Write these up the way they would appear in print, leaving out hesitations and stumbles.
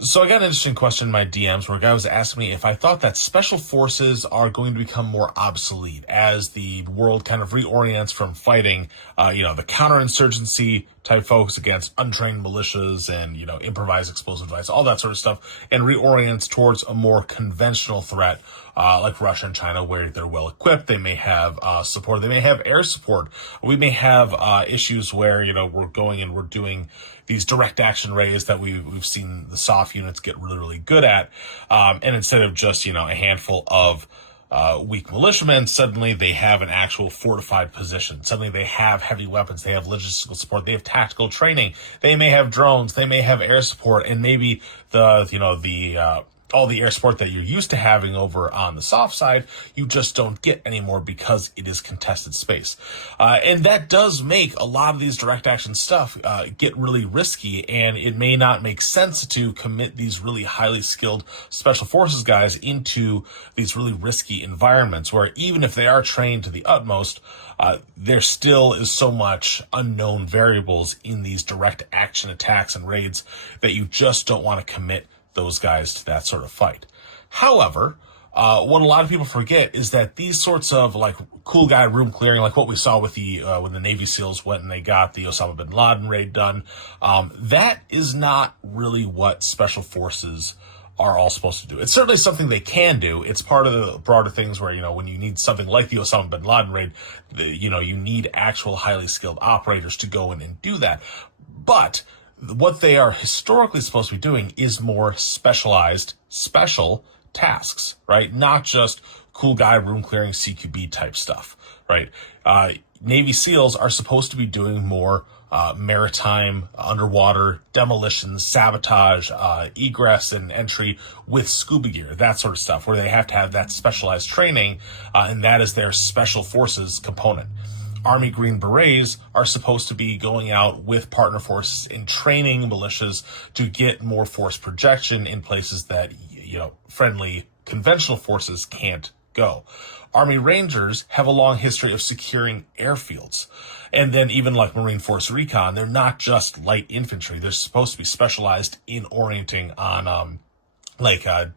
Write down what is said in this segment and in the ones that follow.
So I got an interesting question in my DMs where a guy was asking me if I thought that special forces are going to become more obsolete as the world kind of reorients from fighting, the counterinsurgency type folks against untrained militias and, improvised explosive device, all that sort of stuff, and reorients towards a more conventional threat, like Russia and China, where they're well equipped. They may have support. They may have air support. We may have issues where, we're going and we're doing these direct action raids that we've seen the SOF units get really, really good at. And instead of just, a handful of weak militiamen, suddenly they have an actual fortified position. Suddenly they have heavy weapons. They have logistical support. They have tactical training. They may have drones. They may have air support, and maybe all the air support that you're used to having over on the soft side, you just don't get anymore because it is contested space. And that does make a lot of these direct action stuff get really risky, and it may not make sense to commit these really highly skilled special forces guys into these really risky environments where even if they are trained to the utmost, there still is so much unknown variables in these direct action attacks and raids that you just don't want to commit those guys to that sort of fight. However, what a lot of people forget is that these sorts of like cool guy room clearing, like what we saw with the when the Navy SEALs went and they got the Osama bin Laden raid done, that is not really what special forces are all supposed to do. It's certainly something they can do. It's part of the broader things where, when you need something like the Osama bin Laden raid, you need actual highly skilled operators to go in and do that. But what they are historically supposed to be doing is more specialized, special tasks, right? Not just cool guy room clearing CQB type stuff, right? Navy SEALs are supposed to be doing more maritime, underwater demolitions, sabotage, egress and entry with scuba gear, that sort of stuff, where they have to have that specialized training, and that is their special forces component. Army Green Berets are supposed to be going out with partner forces and training militias to get more force projection in places that, friendly conventional forces can't go. Army Rangers have a long history of securing airfields. And then even like Marine Force Recon, they're not just light infantry. They're supposed to be specialized in orienting on,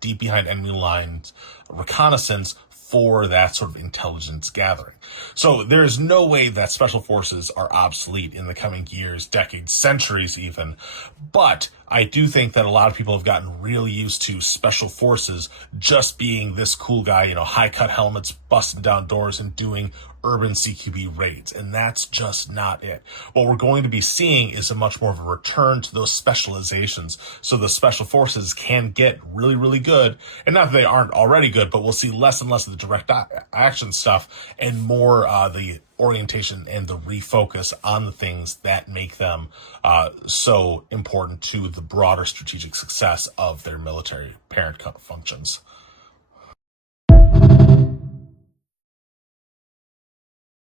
deep behind enemy lines reconnaissance for that sort of intelligence gathering. So there's no way that special forces are obsolete in the coming years, decades, centuries even. But I do think that a lot of people have gotten really used to special forces just being this cool guy, high cut helmets, busting down doors and doing urban CQB raids. And that's just not it. What we're going to be seeing is a much more of a return to those specializations. So the special forces can get really, really good. And not that they aren't already good, but we'll see less and less of the direct action stuff and more the orientation and the refocus on the things that make them so important to the broader strategic success of their military parent functions.